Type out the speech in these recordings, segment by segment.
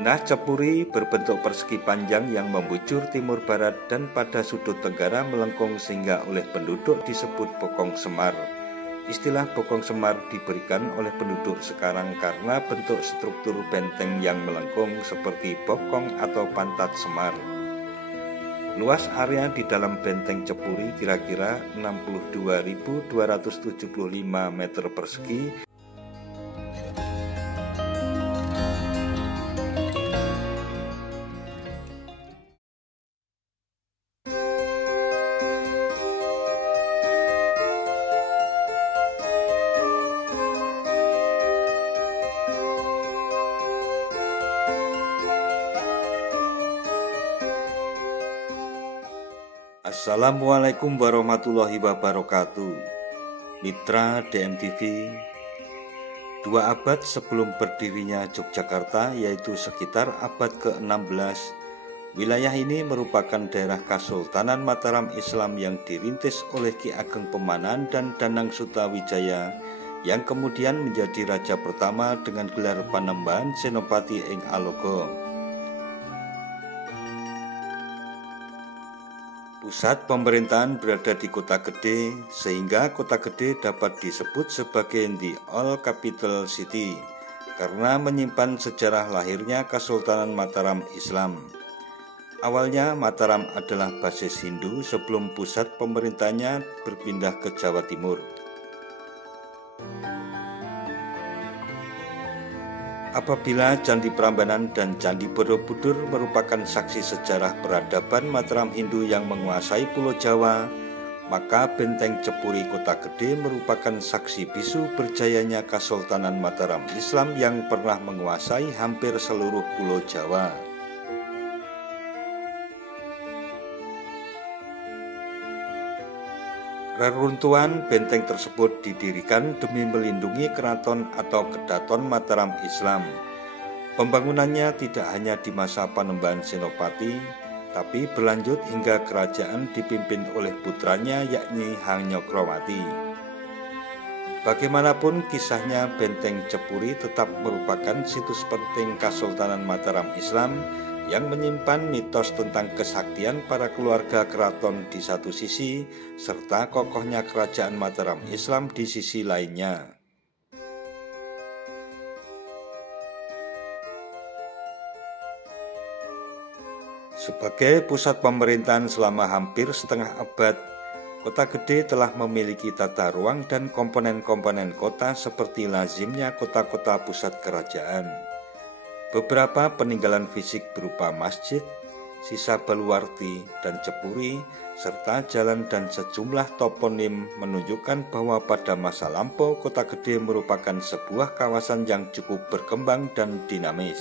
Nah, Cepuri berbentuk persegi panjang yang membujur timur barat dan pada sudut tenggara melengkung sehingga oleh penduduk disebut Bokong Semar. Istilah Bokong Semar diberikan oleh penduduk sekarang karena bentuk struktur benteng yang melengkung seperti bokong atau pantat Semar. Luas area di dalam benteng Cepuri kira-kira 62.275 meter persegi. Assalamualaikum warahmatullahi wabarakatuh. Mitra DMTV, 2 abad sebelum berdirinya Yogyakarta, yaitu sekitar abad ke-16, wilayah ini merupakan daerah Kesultanan Mataram Islam yang dirintis oleh Ki Ageng Pemanan dan Danang Sutawijaya, yang kemudian menjadi raja pertama dengan gelar Panembahan Senopati ing Alogo. Pusat pemerintahan berada di Kota Gede, sehingga Kota Gede dapat disebut sebagai the All Capital City karena menyimpan sejarah lahirnya Kesultanan Mataram Islam. Awalnya Mataram adalah basis Hindu sebelum pusat pemerintahnya berpindah ke Jawa Timur. Apabila Candi Prambanan dan Candi Borobudur merupakan saksi sejarah peradaban Mataram Hindu yang menguasai Pulau Jawa, maka benteng Cepuri Kota Gede merupakan saksi bisu berjayanya Kesultanan Mataram Islam yang pernah menguasai hampir seluruh Pulau Jawa. Reruntuhan benteng tersebut didirikan demi melindungi keraton atau kedaton Mataram Islam. Pembangunannya tidak hanya di masa Panembahan Senopati, tapi berlanjut hingga kerajaan dipimpin oleh putranya yakni Hanyokroamati. Bagaimanapun kisahnya, benteng Cepuri tetap merupakan situs penting Kesultanan Mataram Islam yang menyimpan mitos tentang kesaktian para keluarga keraton di satu sisi, serta kokohnya kerajaan Mataram Islam di sisi lainnya. Sebagai pusat pemerintahan selama hampir setengah abad, Kota Gede telah memiliki tata ruang dan komponen-komponen kota seperti lazimnya kota-kota pusat kerajaan. Beberapa peninggalan fisik berupa masjid, sisa baluarti dan Cepuri, serta jalan dan sejumlah toponim menunjukkan bahwa pada masa lampau Kota Gede merupakan sebuah kawasan yang cukup berkembang dan dinamis.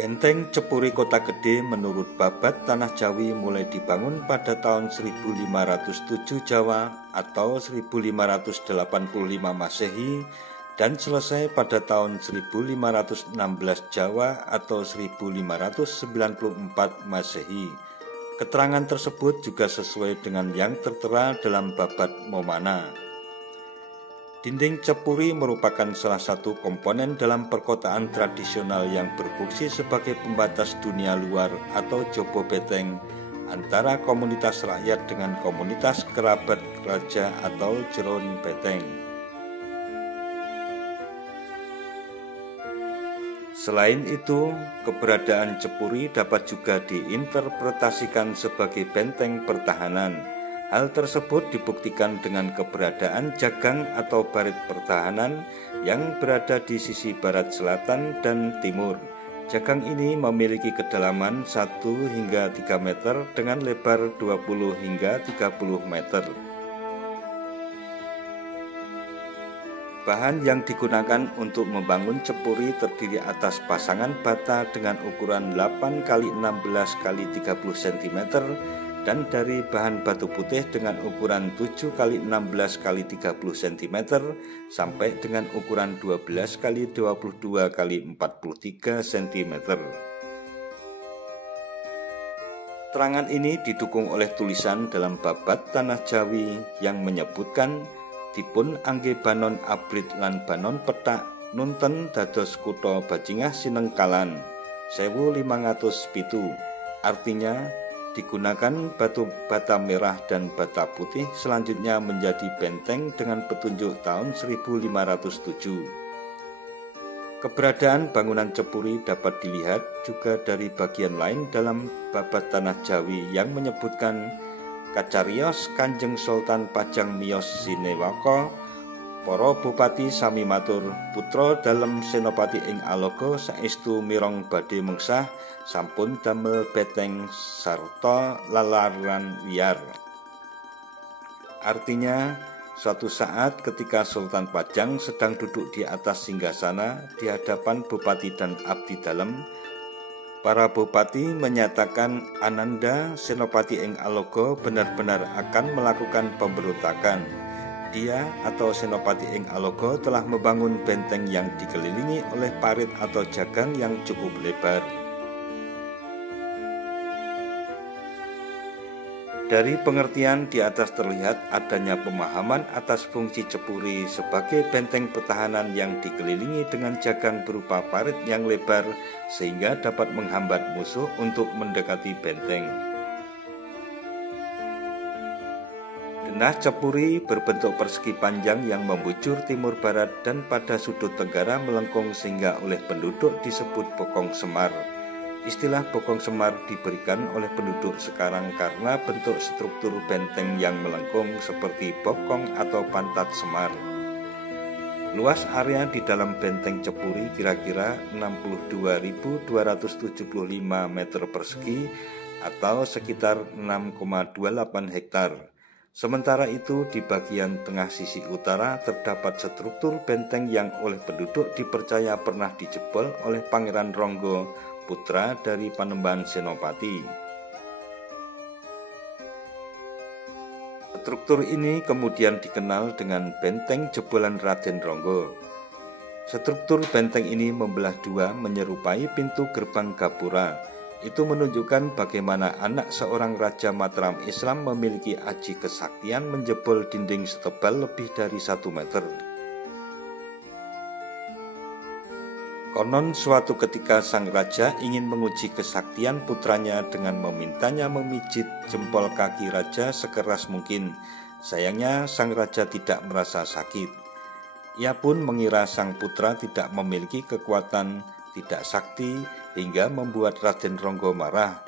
Benteng Cepuri Kota Gede menurut babat Tanah Jawi mulai dibangun pada tahun 1507 Jawa atau 1585 Masehi dan selesai pada tahun 1516 Jawa atau 1594 Masehi. Keterangan tersebut juga sesuai dengan yang tertera dalam babat Momana. Dinding Cepuri merupakan salah satu komponen dalam perkotaan tradisional yang berfungsi sebagai pembatas dunia luar atau jopo beteng antara komunitas rakyat dengan komunitas kerabat raja atau jeron beteng. Selain itu, keberadaan Cepuri dapat juga diinterpretasikan sebagai benteng pertahanan. Hal tersebut dibuktikan dengan keberadaan jagang atau barit pertahanan yang berada di sisi barat, selatan, dan timur. Jagang ini memiliki kedalaman 1 hingga 3 meter dengan lebar 20 hingga 30 meter. Bahan yang digunakan untuk membangun Cepuri terdiri atas pasangan bata dengan ukuran 8 x 16 x 30 cm dan dari bahan batu putih dengan ukuran 7 x 16 x 30 cm sampai dengan ukuran 12 x 22 x 43 cm. Keterangan ini didukung oleh tulisan dalam babat Tanah Jawi yang menyebutkan dipun angge banon abrit lan banon petak Nunten dados kutha Bajingah Sinengkalan 1507, artinya digunakan batu bata merah dan bata putih, selanjutnya menjadi benteng dengan petunjuk tahun 1507. Keberadaan bangunan Cepuri dapat dilihat juga dari bagian lain dalam babat Tanah Jawi yang menyebutkan kacarios Kanjeng Sultan Pajang Miyos Sinewaka para bupati sami matur putra dalem senopati ing Aloga saestu mireng badhe mengsah sampun damel beteng sarta lalaran wiyar. Artinya, suatu saat ketika Sultan Pajang sedang duduk di atas singgasana di hadapan bupati dan abdi dalem, para bupati menyatakan Ananda senopati ing Aloga benar-benar akan melakukan pemberontakan. Dia atau senopati ing Aloga telah membangun benteng yang dikelilingi oleh parit atau jagang yang cukup lebar. Dari pengertian di atas terlihat adanya pemahaman atas fungsi Cepuri sebagai benteng pertahanan yang dikelilingi dengan jagang berupa parit yang lebar sehingga dapat menghambat musuh untuk mendekati benteng. Denah Cepuri berbentuk persegi panjang yang membujur timur barat dan pada sudut tenggara melengkung sehingga oleh penduduk disebut Bokong Semar. Istilah Bokong Semar diberikan oleh penduduk sekarang karena bentuk struktur benteng yang melengkung seperti bokong atau pantat semar. Luas area di dalam benteng Cepuri kira-kira 62.275 meter persegi atau sekitar 6,28 hektar. Sementara itu di bagian tengah sisi utara terdapat struktur benteng yang oleh penduduk dipercaya pernah dijebol oleh Pangeran Ronggo, putra dari Panembahan Senopati. Struktur ini kemudian dikenal dengan benteng jebolan Raden Ronggo. Struktur benteng ini membelah dua menyerupai pintu gerbang Gapura. Itu menunjukkan bagaimana anak seorang Raja Mataram Islam memiliki aji kesaktian menjebol dinding setebal lebih dari 1 meter. Konon suatu ketika sang raja ingin menguji kesaktian putranya dengan memintanya memijit jempol kaki raja sekeras mungkin. Sayangnya sang raja tidak merasa sakit. Ia pun mengira sang putra tidak memiliki kekuatan, tidak sakti, hingga membuat Raden Ronggo marah.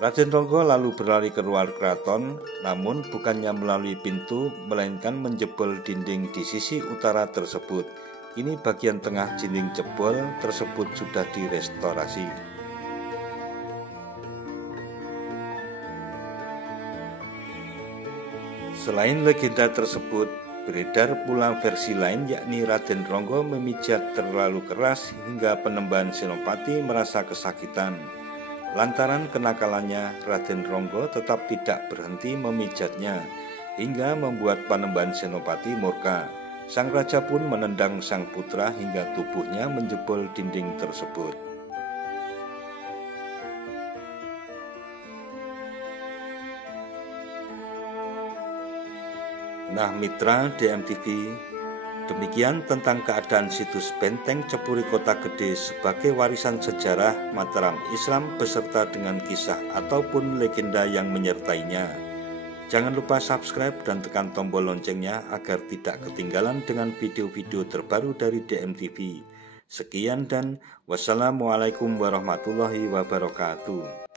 Raden Ronggo lalu berlari keluar keraton, namun bukannya melalui pintu, melainkan menjebol dinding di sisi utara tersebut. Kini bagian tengah dinding jebol tersebut sudah direstorasi. Selain legenda tersebut, beredar pula versi lain yakni Raden Ronggo memijat terlalu keras hingga Panembahan Senopati merasa kesakitan. Lantaran kenakalannya, Raden Ronggo tetap tidak berhenti memijatnya hingga membuat Panembahan Senopati murka. Sang raja pun menendang sang putra hingga tubuhnya menjebol dinding tersebut. Nah mitra DMTV, demikian tentang keadaan situs Benteng Cepuri Kota Gede sebagai warisan sejarah Mataram Islam beserta dengan kisah ataupun legenda yang menyertainya. Jangan lupa subscribe dan tekan tombol loncengnya agar tidak ketinggalan dengan video-video terbaru dari DMTV. Sekian dan wassalamualaikum warahmatullahi wabarakatuh.